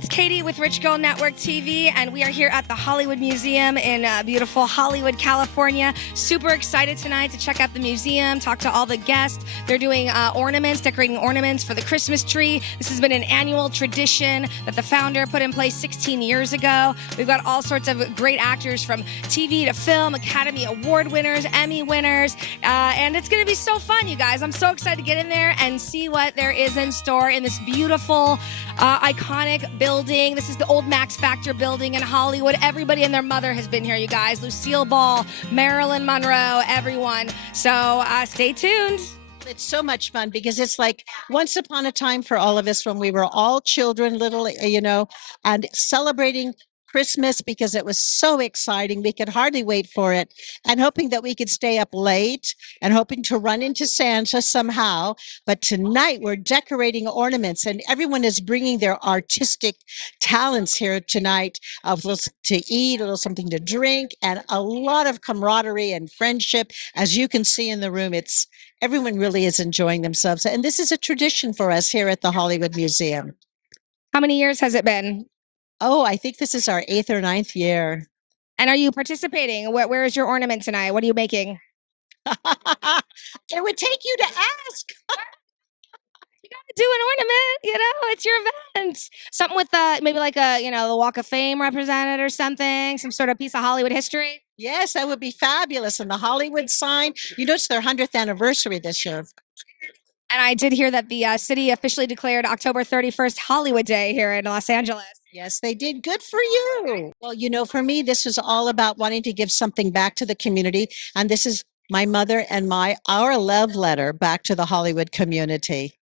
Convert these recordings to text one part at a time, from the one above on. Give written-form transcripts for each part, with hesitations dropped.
it's Katie with Rich Girl Network TV, and we are here at the Hollywood Museum in beautiful Hollywood, California. Super excited tonight to check out the museum, talk to all the guests. They're doing ornaments, decorating ornaments for the Christmas tree. This has been an annual tradition that the founder put in place 16 years ago. We've got all sorts of great actors from TV to film, Academy Award winners, Emmy winners, and it's going to be so fun, you guys. I'm so excited to get in there and see what there is in store in this beautiful, iconic building. This is the old Max Factor building in Hollywood. Everybody and their mother has been here, you guys. Lucille Ball, Marilyn Monroe, everyone. So stay tuned. It's so much fun because it's like once upon a time for all of us when we were all children, little, and celebrating Christmas because it was so exciting. We could hardly wait for it and hoping that we could stay up late and hoping to run into Santa somehow. But tonight we're decorating ornaments and everyone is bringing their artistic talents here tonight, a little to eat, a little something to drink, and a lot of camaraderie and friendship. As you can see in the room, everyone really is enjoying themselves. And this is a tradition for us here at the Hollywood Museum. How many years has it been? Oh, I think this is our 8th or 9th year. And are you participating? Where is your ornament tonight? What are you making? It would take you to ask. You gotta do an ornament, it's your event. Something with maybe like the Walk of Fame represented or something, some sort of piece of Hollywood history. Yes, that would be fabulous. And the Hollywood sign, it's their 100th anniversary this year. And I did hear that the city officially declared October 31st Hollywood Day here in Los Angeles. Yes, they did. Good for you. Well, for me, this is all about wanting to give something back to the community. And this is my mother and our love letter back to the Hollywood community.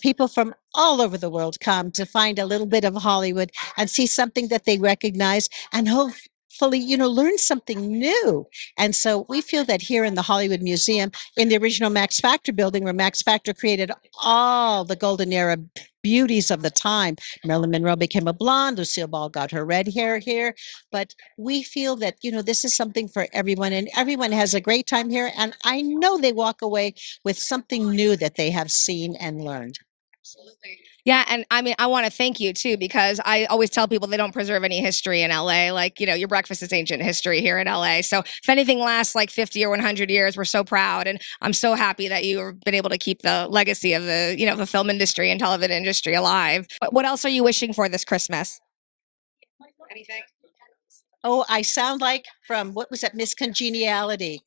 People from all over the world come to find a little bit of Hollywood and see something that they recognize and hopefully, learn something new. And so we feel that here in the Hollywood Museum, in the original Max Factor building where Max Factor created all the golden era beauties of the time. Marilyn Monroe became a blonde. Lucille Ball got her red hair here. But we feel that, this is something for everyone and everyone has a great time here. And I know they walk away with something new that they have seen and learned. Absolutely. Yeah, and I mean, I want to thank you too, because I always tell people they don't preserve any history in LA. Like, your breakfast is ancient history here in LA. So if anything lasts like 50 or 100 years, we're so proud. And I'm so happy that you've been able to keep the legacy of the film industry and television industry alive. But what else are you wishing for this Christmas? Anything? Oh, I sound like from, what was that, Miss Congeniality?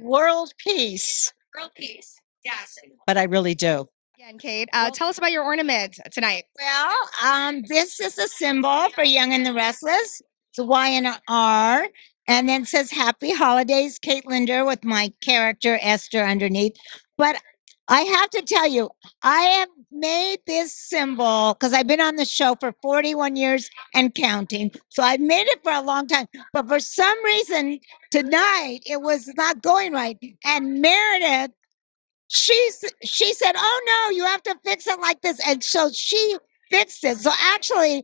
World peace. World peace. Yes. But I really do. And Kate, tell us about your ornament tonight. Well, this is a symbol for Young and the Restless. It's a Y and an R. And then it says Happy Holidays, Kate Linder, with my character Esther underneath. But I have to tell you, I have made this symbol because I've been on the show for 41 years and counting. So I've made it for a long time. But for some reason, tonight it was not going right. And Meredith, she said, "Oh no, you have to fix it like this," and so she fixed it. So actually,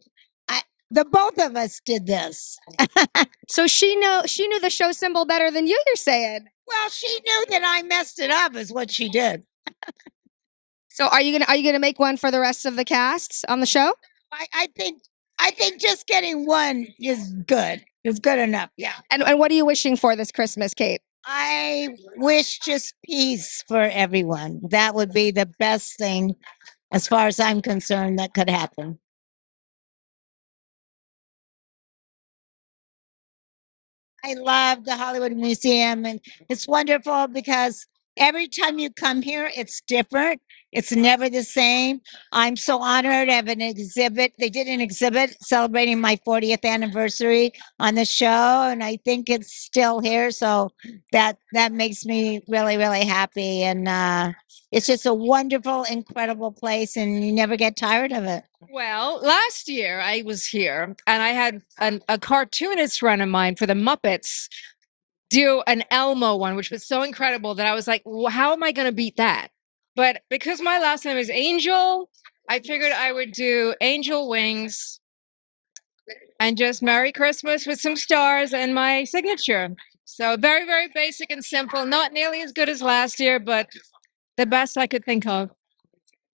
the both of us did this. So she knew the show symbol better than you're saying. Well, she knew that I messed it up, is what she did. So are you gonna make one for the rest of the cast on the show? I think just getting one is good. It's good enough. Yeah. And what are you wishing for this Christmas, Kate? I wish just peace for everyone. That would be the best thing, as far as I'm concerned, that could happen. I love the Hollywood Museum, and it's wonderful because every time you come here, it's different. It's never the same. I'm so honored to have an exhibit. They did an exhibit celebrating my 40th anniversary on the show, and I think it's still here. So that makes me really, really happy. And it's just a wonderful, incredible place, and you never get tired of it. Well, last year I was here and I had a cartoonist friend of mine for the Muppets do an Elmo one, which was so incredible that I was like, how am I going to beat that? But because my last name is Angel, I figured I would do angel wings and just Merry Christmas with some stars and my signature. So very, very basic and simple, not nearly as good as last year, but the best I could think of.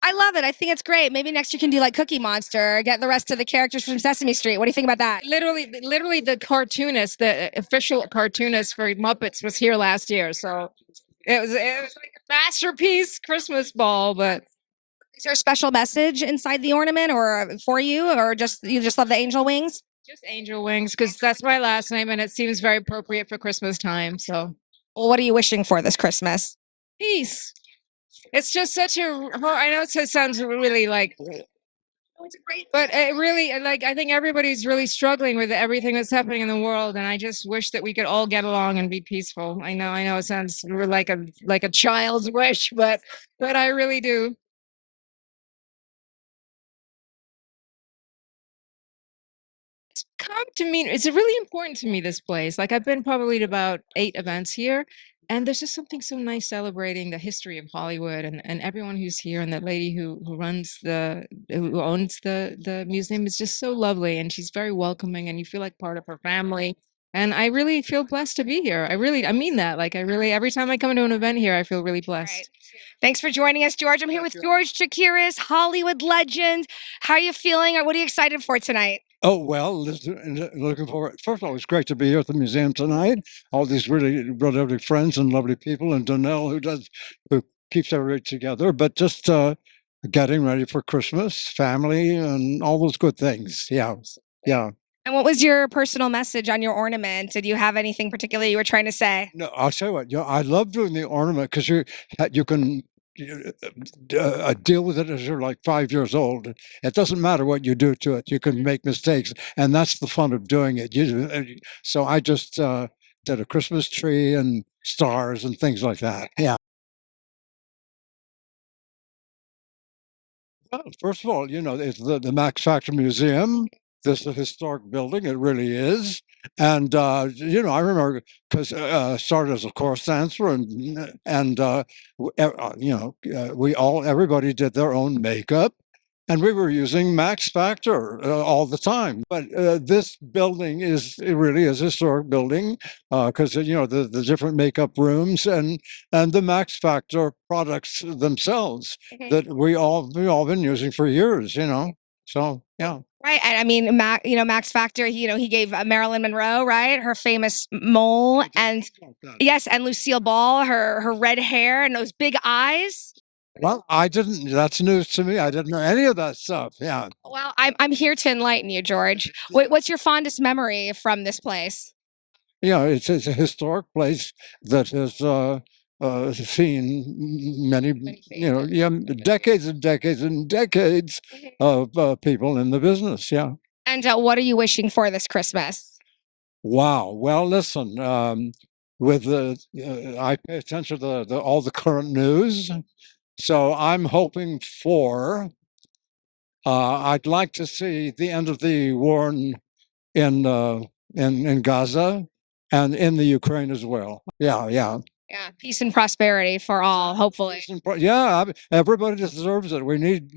I love it. I think it's great. Maybe next you can do like Cookie Monster, get the rest of the characters from Sesame Street. What do you think about that? Literally, the cartoonist, the official cartoonist for Muppets, was here last year. So it was like a masterpiece Christmas ball. But Is there a special message inside the ornament or for you, or just you just love the angel wings? just angel wings, because that's my last name, and it seems very appropriate for Christmas time. So Well, what are you wishing for this Christmas? peace. It's just such a. I know it sounds really like, but it really like I think everybody's really struggling with everything that's happening in the world, and I just wish that we could all get along and be peaceful. I know it sounds like a child's wish, but I really do. Come to me. It's really important to me, this place. Like, I've been probably to about 8 events here, and there's just something so nice celebrating the history of Hollywood, and everyone who's here, and that lady who runs who owns the museum is just so lovely, and she's very welcoming, and you feel like part of her family. And I really feel blessed to be here. I mean that. Like, I really, every time I come to an event here, I feel really All right. blessed. Thanks for joining us, George. I'm here with George Chakiris, Hollywood legend. How are you feeling? What are you excited for tonight? Oh, well, looking forward. First of all, it's great to be here at the museum tonight. All these really lovely friends and lovely people, and Donnell who keeps everybody together. But just getting ready for Christmas, family, and all those good things. Yeah, yeah. And what was your personal message on your ornament? Did you have anything particular you were trying to say? No, I'll tell you what. I love doing the ornament because you can deal with it as you're like 5 years old. It doesn't matter what you do to it. You can make mistakes, and that's the fun of doing it. So I just did a Christmas tree and stars and things like that. Yeah. Well, first of all, it's the Max Factor Museum. This is a historic building. It really is. And I remember because started as a chorus dancer, and everybody did their own makeup, and we were using Max Factor all the time. But this building it really is a historic building because the different makeup rooms and the Max Factor products themselves that we all been using for years. So yeah. Right. And I mean, Max Factor, he gave Marilyn Monroe, right? Her famous mole. And yes, and Lucille Ball, her red hair and those big eyes. Well, I didn't. That's news to me. I didn't know any of that stuff. Yeah. Well, I'm here to enlighten you, George. What's your fondest memory from this place? Yeah, it's a historic place that has seen many, yeah, decades and decades and decades Mhm. of people in the business. Yeah. And what are you wishing for this Christmas? Wow. Well, listen, with I pay attention to all the current news, so I'm hoping for. I'd like to see the end of the war in in Gaza and in the Ukraine as well. Yeah, yeah. Yeah, peace and prosperity for all, hopefully. Yeah, everybody deserves it. We need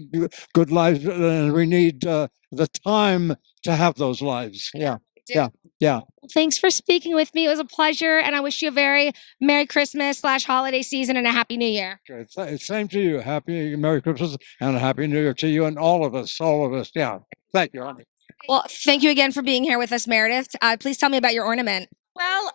good lives, and we need the time to have those lives. Yeah, yeah, yeah. Thanks for speaking with me. It was a pleasure, and I wish you a very Merry Christmas / holiday season and a Happy New Year. Okay, same to you. Happy Merry Christmas and a Happy New Year to you and all of us. All of us. Yeah. Thank you, honey. Well, thank you again for being here with us, Meredith. Please tell me about your ornament. Well,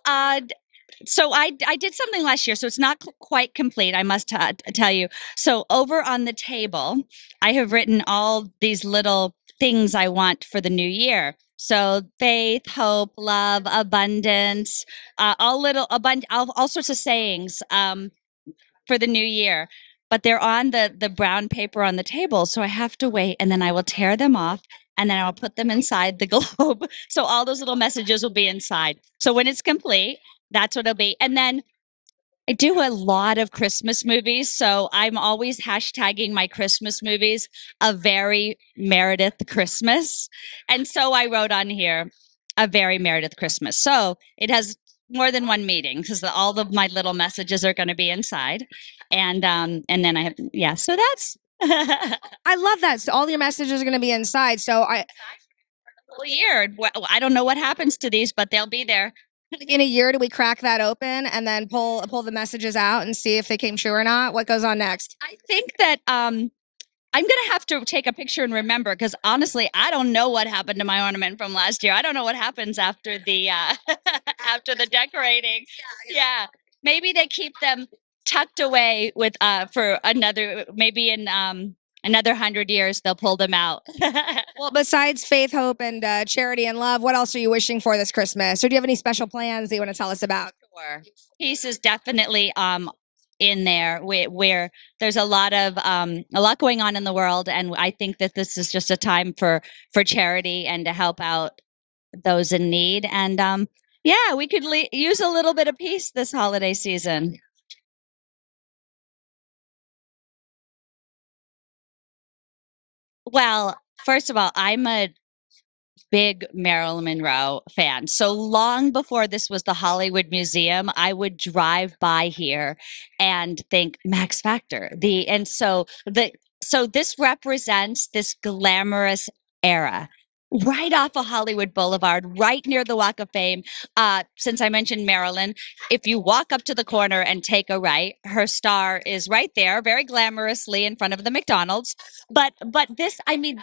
so I did something last year, so it's not quite complete. I must tell you. So over on the table, I have written all these little things I want for the new year. So faith, hope, love, abundance, all sorts of sayings for the new year. But they're on the brown paper on the table, so I have to wait, and then I will tear them off, and then I'll put them inside the globe. So all those little messages will be inside. So when it's complete, that's what it'll be. And then I do a lot of Christmas movies, so I'm always hashtagging my Christmas movies a very Meredith Christmas. And so I wrote on here a very Meredith Christmas. So it has more than one meaning because all of my little messages are going to be inside. And then I have so that's I love that. So all your messages are going to be inside. So whole year. I don't know what happens to these, but they'll be there. in a year, do we crack that open and then pull the messages out and see if they came true or not? What goes on next? I think that I'm gonna have to take a picture and remember, because honestly, I don't know what happened to my ornament from last year. I don't know what happens after the after the decorating. Yeah, maybe they keep them tucked away with for another, maybe in another 100 years they'll pull them out. Well, besides faith, hope, and charity and love, what else are you wishing for this Christmas? Or do you have any special plans that you want to tell us about? Sure. Peace is definitely in there, where there's a lot going on in the world, and I think that this is just a time for charity and to help out those in need. And yeah, we could use a little bit of peace this holiday season. Well, first of all, I'm a big Marilyn Monroe fan. So long before this was the Hollywood Museum, I would drive by here and think Max Factor. So this represents this glamorous era. Right off of Hollywood Boulevard, right near the Walk of Fame. Since I mentioned Marilyn, if you walk up to the corner and take a right, her star is right there, very glamorously in front of the McDonald's. But this, I mean,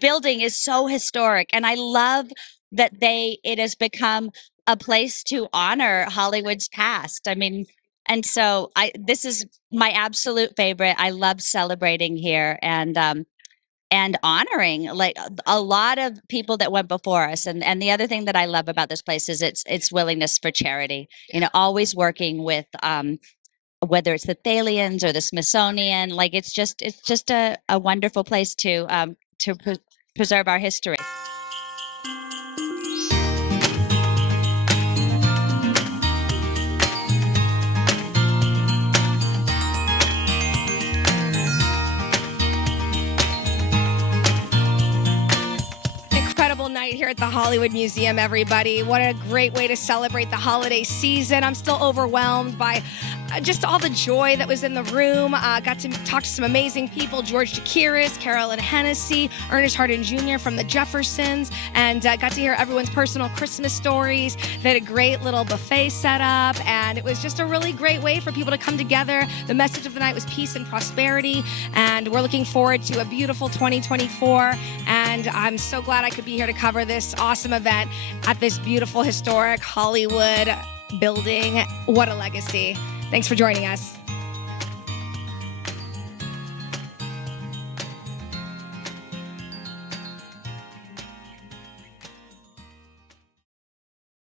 building is so historic, and I love that it has become a place to honor Hollywood's past. I mean, and so this is my absolute favorite. I love celebrating here, and honoring like a lot of people that went before us. And the other thing that I love about this place is its willingness for charity. You know, always working with whether it's the Thalians or the Smithsonian. Like it's just a wonderful place to preserve our history. Incredible night here at the Hollywood Museum, everybody. What a great way to celebrate the holiday season. I'm still overwhelmed by just all the joy that was in the room. Got to talk to some amazing people: George Chakiris, Carolyn Hennessy, Ernest Hardin Jr. from the Jeffersons, and got to hear everyone's personal Christmas stories. They had a great little buffet set up, and it was just a really great way for people to come together. The message of the night was peace and prosperity, and we're looking forward to a beautiful 2024, and I'm so glad I could be here to cover this awesome event at this beautiful historic Hollywood building. What a legacy. Thanks for joining us.